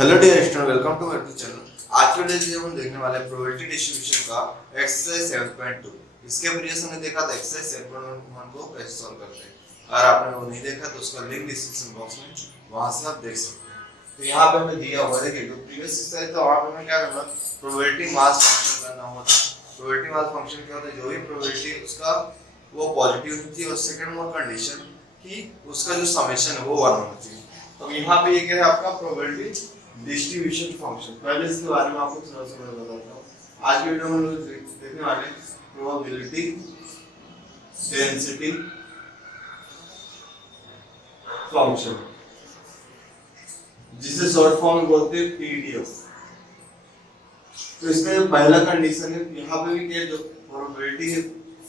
Hello dear student, welcome to my YouTube channel. आज के video में हम देखने वाले हैं प्रोबेबिलिटी डिस्ट्रीब्यूशन का एक्सरसाइज 7.2। इसके प्रीवियस हमने देखा था एक्सरसाइज 7.1 को कैसे सॉल्व करते हैं। अगर आपने वो नहीं देखा तो उसका लिंक डिस्क्रिप्शन बॉक्स में वहां से आप देख सकते हैं। तो यहाँ पे हमें दिया हुआ है कि जो प्रीवियस एक्सरसाइज था वहां पे हमें क्या करना, प्रोबेबिलिटी मास फंक्शन करना हुआ था। प्रोबेबिलिटी मास फंक्शन क्या होता है, जो भी प्रोबेबिलिटी उसका वो पॉजिटिव होती है और सेकंड मोड कंडीशन कि उसका जो समेशन है वो 1 होना चाहिए। तो यहाँ पे ये क्या है आपका प्रोबेबिलिटी डिस्ट्रीब्यूशन फंक्शन। पहले इसके बारे में आपको थोड़ा सा मैं बताता हूँ। आज की वीडियो में हम लोग देखने वाले हैं प्रोबेबिलिटी डेंसिटी फंक्शन, जिसे शॉर्ट फॉर्म में बोलते हैं पीडीएफ। तो इसका जो पहला कंडीशन है, यहाँ पे भी क्या जो प्रोबेबिलिटी है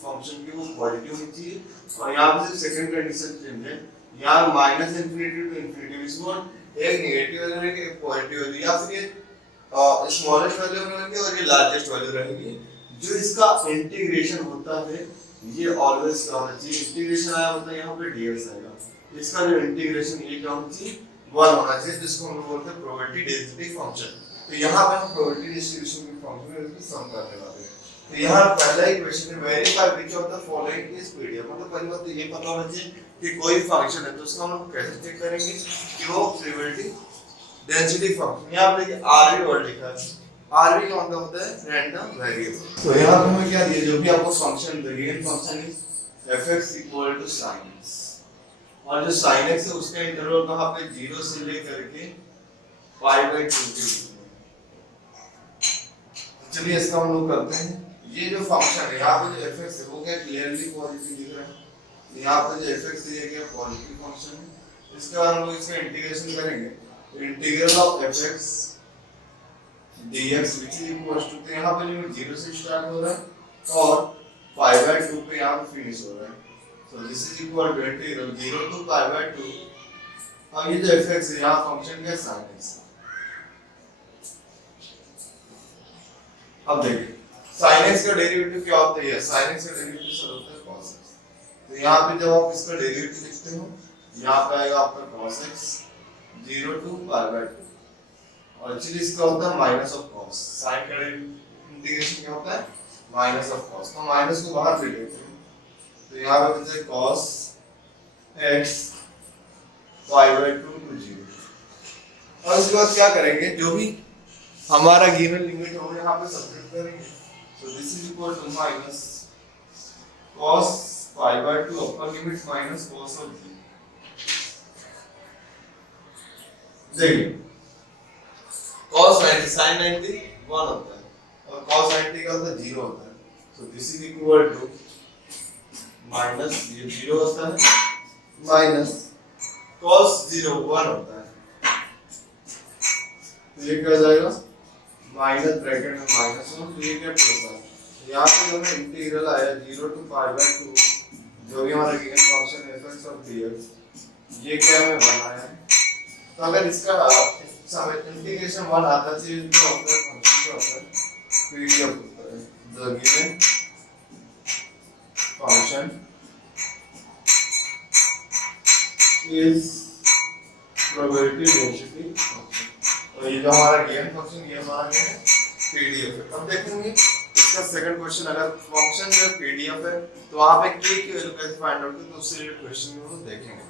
फंक्शन की वो पॉजिटिव होनी चाहिए, और यहाँ पे सेकंड कंडीशन चेंज है, यहाँ माइनस इंफिनिटी टू इंफिनिटी इसको एक नेगेटिव वैल्यू रहेगी एक पॉजिटिव वैल्यू, या फिर ये स्मॉलेस्ट वैल्यू रहेगी और ये लार्जेस्ट वैल्यू रहेगी। जो इसका इंटीग्रेशन होता है ये ऑलवेज क्या होना चाहिए, इंटीग्रेशन आया मतलब यहाँ पे डीएक्स आएगा, इसका जो इंटीग्रेशन ये क्या होना चाहिए 1 होना चाहिए, जिसको हम बोलते हैं प्रोबेबिलिटी डेंसिटी फंक्शन। तो यहाँ पे हम प्रोबेबिलिटी डिस्ट्रीब्यूशन के फंक्शन को सम करने वाले हैं। तो यहाँ पहला ही क्वेश्चन है, verify which of the following is PDF. मतलब पहली बात तो ये पता होना चाहिए कि कोई फंक्शन है तो उसका हम कैसे चेक करेंगे कि वो प्रोबेबिलिटी डेंसिटी फंक्शन। यहाँ पे देखिए आरवी वर्ड लिखा है, आरवी का मतलब होता है रैंडम वेरिएबल। तो यहाँ पे हमें क्या दिया, जो भी आपको function the given function is fx equal to sin x, और जो sin x है उसका इंटरवल कहाँ पे 0 से लेकर के π/2 के बीच में। चलिए इसका हम लोग करते हैं। ये जो फंक्शन है यहाँ पे जो fx है वो क्या क्लियरली पॉजिटिव दिख रहा है, यहाँ पे जो fx है ये क्या पॉजिटिव फंक्शन है। इसके बाद हम लोग इसका इंटीग्रेशन करेंगे, integral of fx dx which is equals to, तो यहाँ पे लिमिट 0 से स्टार्ट हो रहा है और π/2 पे यहाँ पे फिनिश हो रहा है। so this is equal to integral 0 to π/2। अब ये जो fx है यहाँ फंक्शन क्या sin x। अब देखिए sin x का डेरिवेटिव क्या होता है, sin x का डेरिवेटिव सर होता है cos x। तो यहाँ पे जब आप इसका डेरिवेटिव लिखते हो यहाँ पे आएगा आपका cos x 0 to π/2, और एक्चुअली इसका होता है माइनस ऑफ cos। sin का इंटीग्रेशन क्या होता है माइनस ऑफ cos, तो माइनस को बाहर ले लेते हैं तो यहाँ पे बचता है cos x π/2 to 0। और उसके बाद क्या करेंगे, जो भी हमारा गिवन लिमिट हो यहाँ पे सब्स्टिट्यूट करेंगे। so this is equal to minus cos π/2 upper limit minus cos of 0। देखिए cos 90 sin 90 1 होता है और cos 90 का होता है 0 होता है। so this is equal to minus ये 0 होता है माइनस cos 0 1 होता है। तो ये क्या जाएगा माइनस ब्रैकेट में -1, तो ये क्या प्लस है। यहाँ पे जो है इंटीग्रल आया 0 to π/2, जो भी हमारा गिवन फंक्शन है fx ऑफ dx, ये क्या हमें 1 आया है। तो अगर इसका इंटीग्रेशन 1 आता है तो अपना फंक्शन क्या होता है पीडीएफ होता है, the given function is probability density function. तो ये जो हमारा गिवन फंक्शन ये हमारा है पीडीएफ है। अब देखेंगे इसका सेकंड क्वेश्चन, अगर फंक्शन जो पीडीएफ है तो वहां पे k की वैल्यू कैसे फाइंड आउट करें, तो उससे रिलेटेड क्वेश्चन में हम देखेंगे।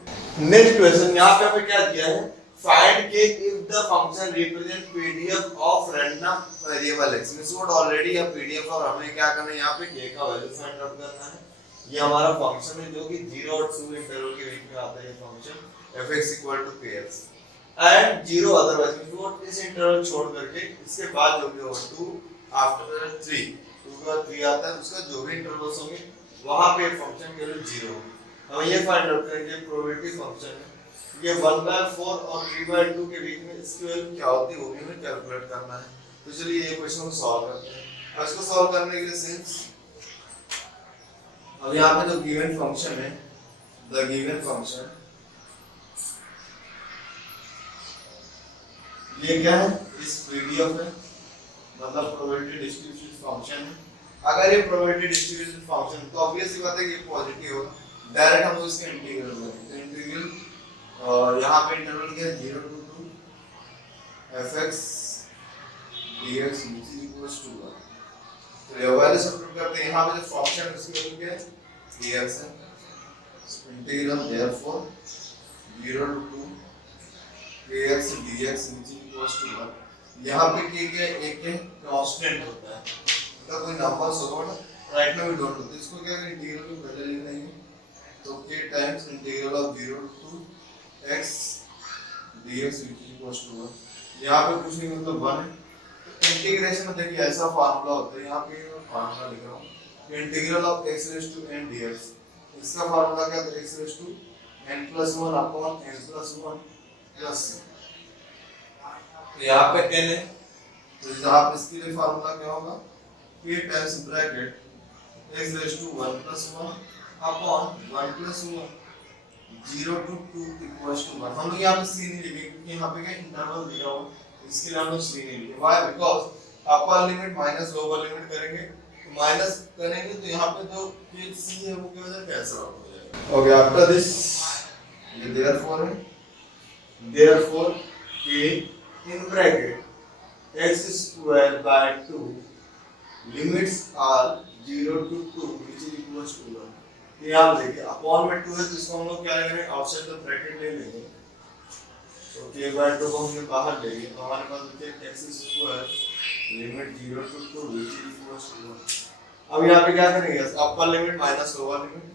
नेक्स्ट क्वेश्चन यहाँ पे हमें क्या दिया है, find k if the function represent pdf of random variable x। Means what already है पीडीएफ, और हमें क्या करना है यहाँ पे k का वैल्यू फाइंड आउट करना है। ये हमारा फंक्शन है जो कि 0 और 2 इंटरवल के बीच में आता है। ये function fx kx and 0 otherwise means what is interval छोड़ करके इसके बाद जो भी होगा 2 आफ्टर 3, 2 के बाद 3 आता है, उसका जो भी इंटरवल्स होंगे वहां पे फंक्शन की वैल्यू 0 होगी। हम ये फाइंड आउट करेंगे प्रोबेबिलिटी फंक्शन है ये 1/4 और 3/2 के बीच में इसकी वैल्यू क्या होती है वो भी हमें कैलकुलेट करना है। तो चलिए ये क्वेश्चन को सॉल्व करते हैं। अब इसको सॉल्व करने के लिए सिंस अब यहाँ पे जो गिवन फंक्शन है द गिवन फंक्शन ये क्या है इस पीडीएफ है, मतलब प्रोबेबिलिटी डिस्ट्रीब्यूशन फंक्शन है। अगर ये प्रोबेबिलिटी डिस्ट्रीब्यूशन फंक्शन तो ऑब्वियस सी बात है कि पॉजिटिव होगा, डायरेक्ट हम इसका इंटीग्रल करेंगे। तो इंटीग्रल यहाँ पे इंटरवल क्या है 0 to 2 fx dx which is equals to 1। तो ये वाले सब्स्टिट्यूट करते हैं, यहाँ पे जो फंक्शन इसकी वैल्यू क्या है dx है, integral therefore 0 to 2 kx dx which is equals to 1। यहाँ पे k क्या है, एक है कांस्टेंट होता है, मतलब कोई नंबर्स होगा ना, राइट में भी डोंट होते, इसको क्या करें इंटीग्रल को पहले लिख लेंगे, तो k times integral of 0 to x dx which is equals to 1। यहाँ पे कुछ नहीं मतलब 1 है, इंटीग्रेशन में देखिए ऐसा फार्मूला होता है, यहाँ पे मैं फार्मूला लिख रहा हूँ integral of x raise to n dx। इसका फार्मूला क्या था, x raise to n plus 1 upon n plus 1 plus. तो यहाँ पे n है, तो यहाँ पे इसके लिए फार्मूला क्या होगा, k times bracket x raise to 1 plus 1 upon 1 plus 1 0 to 2 equals to 1। हम लोग यहाँ पे c नहीं लिखेंगे क्योंकि यहाँ पे क्या इंटरवल दिया हुआ, इसके लिए हम लोग c नहीं लिखेंगे। Why, because upper limit minus lower limit करेंगे, तो माइनस करेंगे तो यहाँ पे जो ये c है वो क्या हो जाएगा, कैंसिल आउट हो जाएगा। ओके, आफ्टर दिस ये देयरफॉर है, देयरफॉर k इन bracket x square by 2 limits are 0 to 2 which is equals to 1। ये आप देखिए अपॉन में 2 है तो इसको हम लोग क्या लेंगे, आउटसाइड द ब्रैकेट ले लेंगे, तो k बाय 2 को हमने बाहर ले लिया, तो हमारे पास बचे x square limit 0 to 2 which is equals to 1। अब यहाँ पे क्या करेंगे, अपर लिमिट माइनस लोअर लिमिट,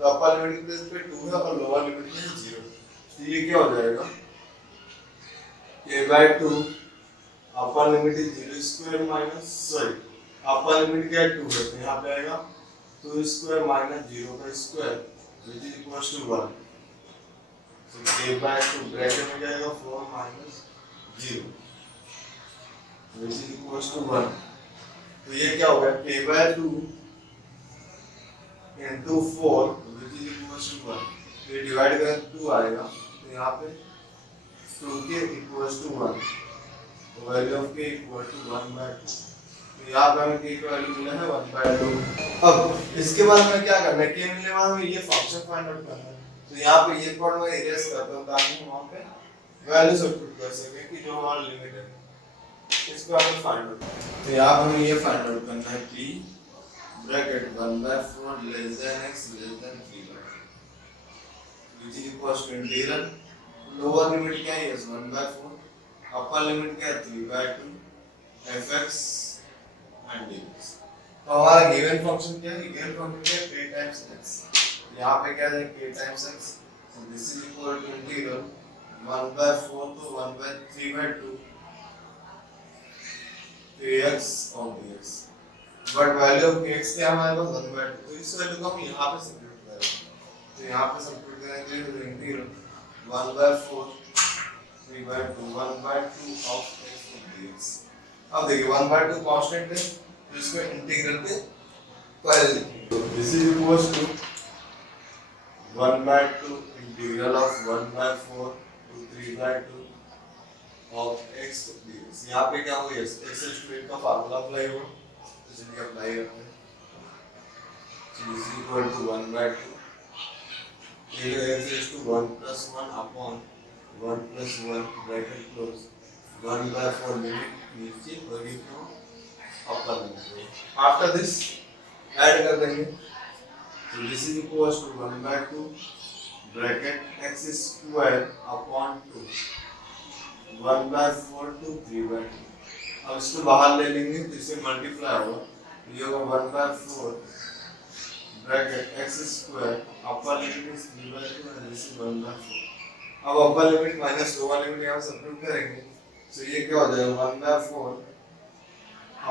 तो अपर लिमिट के प्लेस पे 2 है और लोअर लिमिट पे 0, तो ये क्या हो जाएगा k by 2 upper limit is 0 square minus sorry upper limit क्या है 2 है, तो यहाँ पे आएगा 2 स्क्वायर माइनस 0 का square which is equals to 1। तो k बाय 2 ब्रैकेट में जाएगा 4 minus 0 which is equals to 1। तो ये क्या हो गया, k by 2 into 4 which is equals to 1। ये डिवाइड करें 2 आएगा, तो यहाँ पे 2k equals to 1, तो value of k equal to 1/2। तो यहाँ पे हमें k का वैल्यू मिला है 1/2। अब इसके बाद हमें क्या करना है, k मिलने के बाद हमें ये फंक्शन फाइंड आउट करना है, तो यहाँ पे ये पार्ट मैं इरेज करता हूँ ताकि हम वहाँ पे वैल्यू सब्स्टिट्यूट कर सकें कि जो हमारा लिमिट है इसको हमें फाइंड आउट, तो यहाँ पे हमें ये फाइंड आउट करना है कि bracket 1/4 less than x less than 3/2 which is equals to integral lower limit क्या है 1/4, अपर लिमिट क्या है 3/2 fx एंड dx। तो हमारा गिवन फंक्शन क्या है, गिवन फंक्शन क्या है k टाइम्स x, यहाँ पे क्या है k times x, so this is equal to integral 1/4 to 1/3/2 kx और dx, but value of kx क्या हमारे पास 1/2, तो इस वैल्यू को हम यहाँ पे सब्स्टिट्यूट करेंगे, तो यहाँ पे सब्स्टिट्यूट करेंगे तो इंटीग्रल 1/4 3/2 1/2 ऑफ x dx। अब देखिए 1/2 कांस्टेंट है, तो इसको इंटीग्रल पे पहले लिखेंगे, तो this is equals to 1/2 integral of 1/4 to 3/2 of x dx। यहाँ पे क्या होगा, x रेज़ का फार्मूला अप्लाई होगा, तो चलिए अप्लाई करते हैं, so this is equal to 1/2 x raise to 1 plus 1 upon 1 plus 1 bracket close 1/4 limit नीचे और ये तो upper limit. After this add कर देंगे, so this is equals to 1/2 bracket x square upon 2 1/4 to 3/2। अब इसको बाहर ले लेंगे तो इससे मल्टीप्लाई होगा, ये होगा 1/4 bracket x square upper limit is 3/2 and this is 1/4। अब अपर लिमिट माइनस लोअर लिमिट यहाँ सब्स्टिट्यूट करेंगे, तो ये क्या हो जाएगा 1/4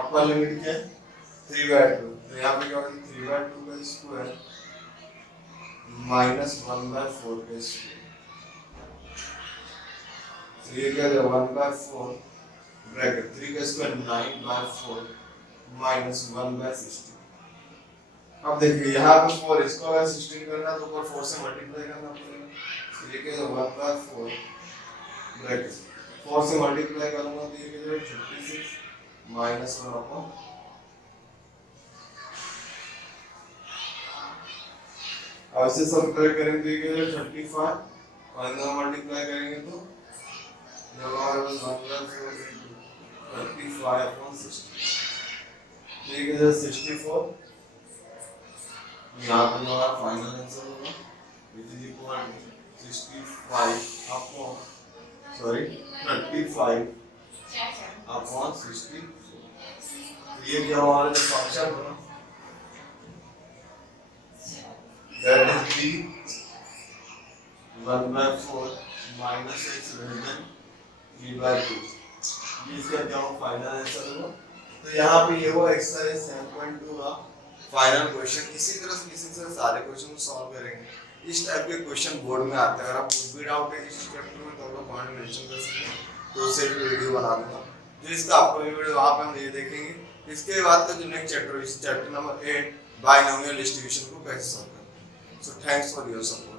अपर लिमिट क्या है 3/2, तो यहाँ पे क्या होगा 3/2 का स्क्वायर माइनस 1/4 का स्क्वायर, तो ये क्या हो जाएगा 1/4 ब्रैकेट 3 का स्क्वायर 9/4 माइनस 1/16। अब देखिए यहाँ पे 4 इसको अगर 16 करना तो ऊपर 4 से मल्टीप्लाई करना पड़ेगा, तो ये क्या हो 1/4 ब्रैकेट 4 से मल्टीप्लाई करूंगा तो ये क्या हो 36 माइनस 1 अपॉन अब इसे सब्ट्रैक्ट करेंगे तो ये क्या हो 35 और अंदर मल्टीप्लाई करेंगे तो variable 1/4 into 35/60. ठीक है, 64 यहाँ पे हमारा फाइनल आंसर होगा which is equal to 65 upon 35 upon 64. ये क्या हमारा जो फंक्शन बना that is b 1/4 minus x less than 3/2. ये इसका क्या होगा फाइनल आंसर होगा। तो यहाँ पे ये वो एक्सरसाइज 7.2 का फाइनल क्वेश्चन। इसी तरह से सारे क्वेश्चन को सॉल्व करेंगे। इस टाइप के क्वेश्चन बोर्ड में आते हैं। अगर आपको कोई भी डाउट है इस चैप्टर में तो आप लोग कमेंट मेंशन कर सकते हैं, तो उससे वीडियो बना दूंगा। जो इसका आपको वीडियो वहाँ पे हम ये देखेंगे। इसके बाद का जो नेक्स्ट चैप्टर इस चैप्टर नंबर 8 बाइनोमियल डिस्ट्रीब्यूशन को कैसे सॉल्व करना है। So thanks for your support.